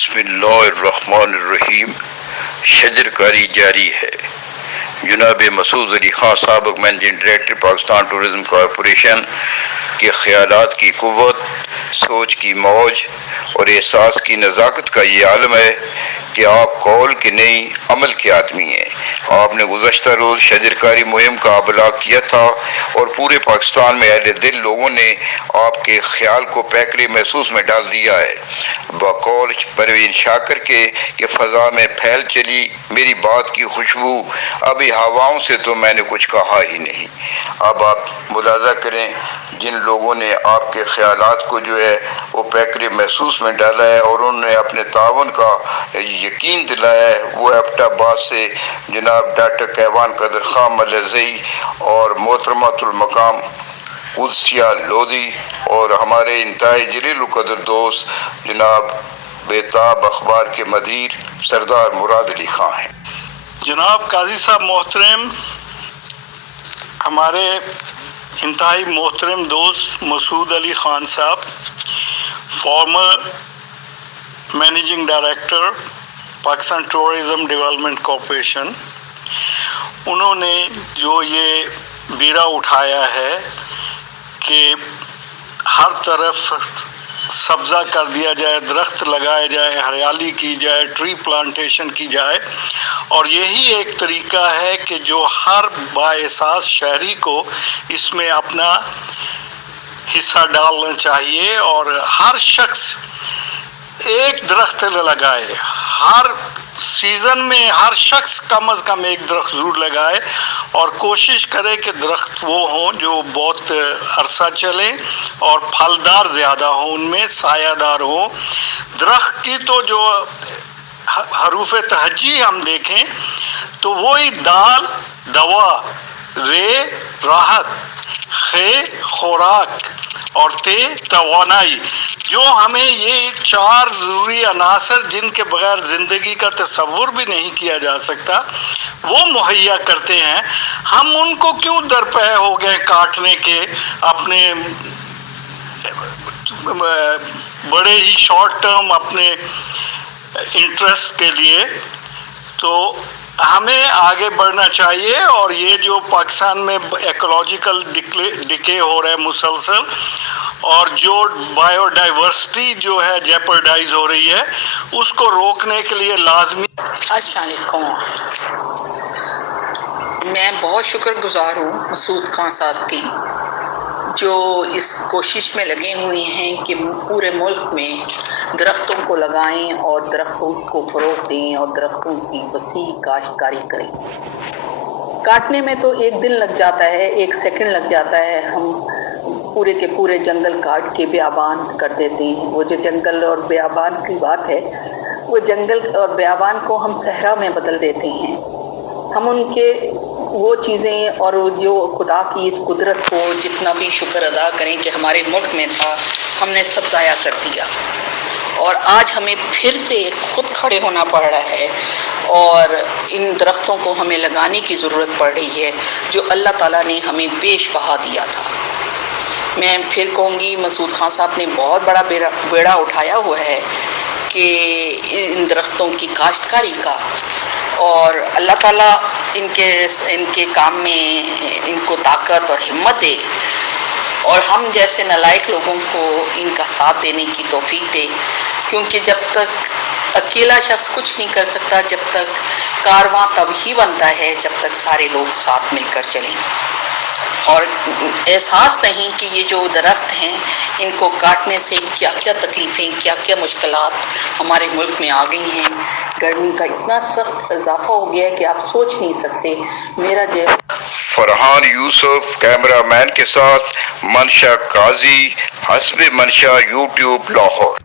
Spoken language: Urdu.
بسم اللہ الرحمن الرحیم۔ شجر کاری جاری ہے۔ جناب مسعود علی خان سابق managing director Pakistan tourism corporation کے خیالات کی قوت، سوچ کی موج اور احساس کی نزاکت کا یہ عالم ہے کہ آپ قول کے نہیں عمل کے آدمی ہیں۔ آپ نے گزشتہ روز شجر کاری مہم کا ابلاغ کیا تھا اور پورے پاکستان میں اہل دل لوگوں نے آپ کے خیال کو پیکرے محسوس میں ڈال دیا ہے۔ بقول پروین شاکر کے کہ فضا میں پھیل چلی میری بات کی خوشبو، ابھی ہواؤں سے تو میں نے کچھ کہا ہی نہیں۔ اب آپ ملاحظہ کریں، جن لوگوں نے آپ کے خیالات کو جو ہے وہ پیکرے محسوس میں ڈالا ہے اور انہوں نے اپنے تعاون کا یقین دلایا ہے، وہ ایبٹ آباد سے جناب ڈاکٹر کیوان قدر خان ملزئی اور محترمۃ المقام قدسیہ لودھی اور ہمارے انتہائی جلیل القدر دوست جناب بیتاب اخبار کے مدیر سردار مراد علی خان ہیں۔ جناب قاضی صاحب محترم، ہمارے انتہائی محترم دوست مسعود Ali Khan sahab, former managing director Pakistan tourism development corporation, انہوں نے جو یہ بیڑا اٹھایا ہے کہ ہر طرف سبزہ کر دیا جائے، درخت لگائے جائے، ہریالی کی جائے، ٹری پلانٹیشن کی جائے، اور یہی ایک طریقہ ہے کہ جو ہر بااحساس شہری کو اس میں اپنا حصہ ڈالنا چاہیے اور ہر شخص ایک درخت لگائے۔ ہر سیزن میں ہر شخص کم از کم ایک درخت ضرور لگائے اور کوشش کرے کہ درخت وہ ہوں جو بہت عرصہ چلیں اور پھلدار زیادہ ہوں، ان میں سایہ دار ہوں۔ درخت کی تو جو حروف تہجی ہم دیکھیں تو وہی دال دوا، رے راحت، خے خوراک اور تے توانائی، جو ہمیں یہ چار ضروری عناصر جن کے بغیر زندگی کا تصور بھی نہیں کیا جا سکتا، وہ مہیا کرتے ہیں۔ ہم ان کو کیوں درپے ہو گئے کاٹنے کے اپنے بڑے ہی شارٹ ٹرم اپنے انٹرسٹ کے لیے؟ تو ہمیں آگے بڑھنا چاہیے، اور یہ جو پاکستان میں ایکولوجیکل ڈکے ہو رہا ہے مسلسل، اور جو بایو ڈائیورسٹی جو ہے جیپرڈائز ہو رہی ہے، اس کو روکنے کے لیے لازمی۔ السلام علیکم، میں بہت شکر گزار ہوں مسعود خان صاحب کی، جو اس کوشش میں لگے ہوئے ہیں کہ پورے ملک میں درختوں کو لگائیں اور درختوں کو فروغ دیں اور درختوں کی وسیع کاشتکاری کریں۔ کاٹنے میں تو ایک دن لگ جاتا ہے، ایک سیکنڈ لگ جاتا ہے، ہم پورے کے پورے جنگل کاٹ کے بیابان کر دیتے ہیں۔ وہ جو جنگل اور بیابان کی بات ہے، وہ جنگل اور بیابان کو ہم صحرا میں بدل دیتے ہیں۔ ہم ان کے وہ چیزیں اور جو خدا کی اس قدرت کو جتنا بھی شکر ادا کریں کہ ہمارے ملک میں تھا، ہم نے سب ضائع کر دیا، اور آج ہمیں پھر سے خود کھڑے ہونا پڑ رہا ہے اور ان درختوں کو ہمیں لگانے کی ضرورت پڑ رہی ہے جو اللہ تعالیٰ نے ہمیں بیش بہا دیا تھا۔ میں پھر کہوں گی، مسعود خان صاحب نے بہت بڑا بیڑا اٹھایا ہوا ہے کہ ان درختوں کی کاشتکاری کا، اور اللہ تعالیٰ ان کے کام میں ان کو طاقت اور ہمت دے، اور ہم جیسے نالائق لوگوں کو ان کا ساتھ دینے کی توفیق دے، کیونکہ جب تک اکیلا شخص کچھ نہیں کر سکتا، جب تک کارواں تب ہی بنتا ہے جب تک سارے لوگ ساتھ مل کر چلیں۔ اور احساس نہیں کہ یہ جو درخت ہیں ان کو کاٹنے سے کیا کیا تکلیفیں، کیا کیا مشکلات ہمارے ملک میں آ گئی ہیں۔ گرمی کا اتنا سخت اضافہ ہو گیا ہے کہ آپ سوچ نہیں سکتے۔ میرا فرحان یوسف کیمرہ مین کے ساتھ منشا قاضی، حسب منشا، یوٹیوب لاہور۔